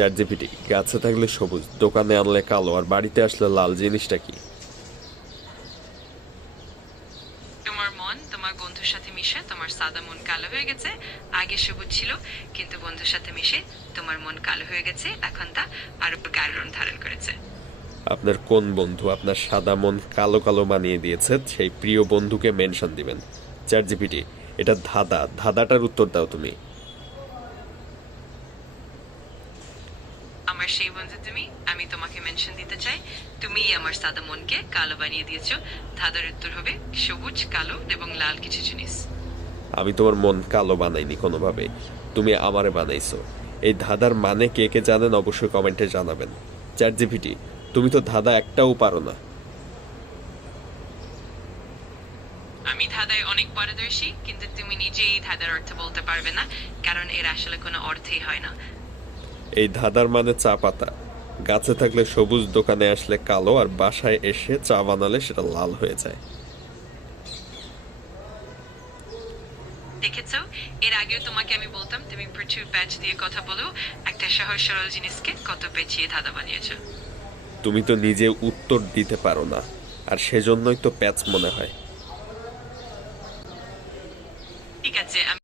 Chat GPT, গাছে থাকলে সবুজ, দোকানে আনলে কালো, আর বাড়িতে আসলে লাল, জিনিসটা কি? তোমার মন তোমার বন্ধুর সাথে মিশে তোমার সাদা মন কালো হয়ে গেছে। আগে সবুজ ছিল, কিন্তু বন্ধুর সাথে মিশে তোমার মন কালো হয়ে গেছে। এখন তা আরো গাঢ় রং ধারণ করেছে। আপনার কোন বন্ধু আপনার সাদা মন কালো কালো বানিয়ে দিয়েছে, সেই প্রিয় বন্ধুকে মেনশন দিবেন। চ্যাট জিপিটি, এটা ধাঁধা, ধাঁধাটার উত্তর দাও তুমি। আমার সেই বন্ধু তুমি, আমি তোমাকে মেনশন দিতে চাই। তুমি আমার সাদা মনকে কালো বানিয়ে দিয়েছো। ধাঁধার উত্তর হবে সবুজ, কালো এবং লাল কিছু জিনিস। আমি তোমার মন কালো বানাইনি কোনোভাবে, তুমি আমারে বানাইছো। এই ধাঁধার মানে কে কে জানেন অবশ্যই কমেন্টে জানাবেন। চ্যাট জিপিটি, তুমি তো ধাঁধা একটাও পারো না। আমি ধাঁধায় অনেক পারদর্শী, কিন্তু তুমি নিজেই এই ধাঁধার অর্থ বলতে পারবে না, কারণ এর আসলে কোনো অর্থই হয় না। এই ধাঁধার মানে চা পাতা, গাছে থাকলে সবুজ, দোকানে আসলে কালো, আর বাসায় এসে চা বানালে সেটা লাল হয়ে যায়। দেখেছো, এর আগেও তোমাকে আমি বলতাম তুমি প্রচুর প্যাচ দিয়ে কথা বলো, একটা সহজ সরল জিনিসকে কত পেঁচিয়ে ধাঁধা বানিয়েছো। তুমি তো নিজে উত্তর দিতে পারো না, আর সেজন্যই তো প্যাচ মনে হয়।